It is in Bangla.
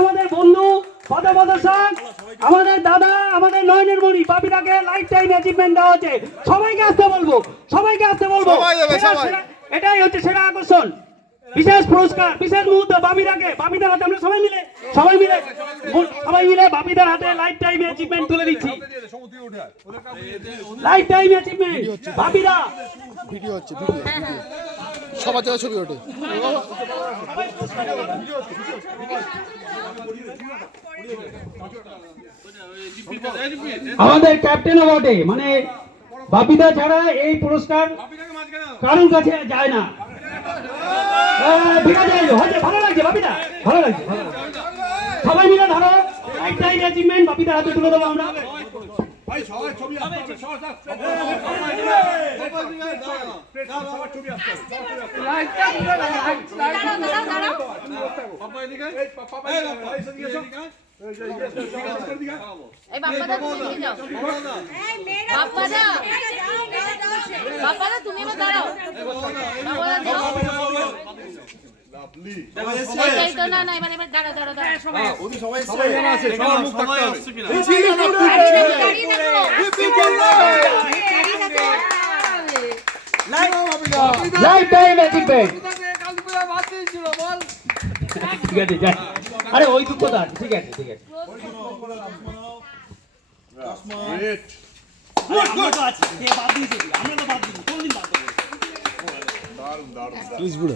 আমাদের বন্ধু আমাদের দাদা আমাদের নয়নের মণি বাপিদাকে লাইফ টাইম অ্যাচিভমেন্ট দেওয়া হচ্ছে। সবাইকে আসতে বলবো, সবাইকে আসতে বলবো। এটাই হচ্ছে সেরা আকর্ষণ, বিশেষ পুরস্কার, বিশেষ মুহূর্ত বাপিদাকে, বাপিদার হাতে আমরা সবাই মিলে বাপিদার হাতে লাইফ টাইম অ্যাচিভমেন্ট তুলে দিচ্ছি। লাইফ টাইম অ্যাচিভমেন্ট বাপিদা। ভিডিও হচ্ছে, ভিডিও সবার জায়গায় ছবি ওঠে। আমাদের ক্যাপ্টেনও বটে, মানে বাপিদা ছাড়া এই পুরস্কার কারোর কাছে যায় না। ঠিক আছে, ভালো লাগছে বাপিদা, ভালো লাগছে। সবাই মিলে ধরো লাইফ টাইম অ্যাচিভমেন্ট বাপিদার হাতে তুলে দেবো আমরা। ঠিক আছে, যাই। আরে ওই দুঃখ তো আছে, ঠিক আছে, ঠিক আছে। প্লিজ বুড়ো।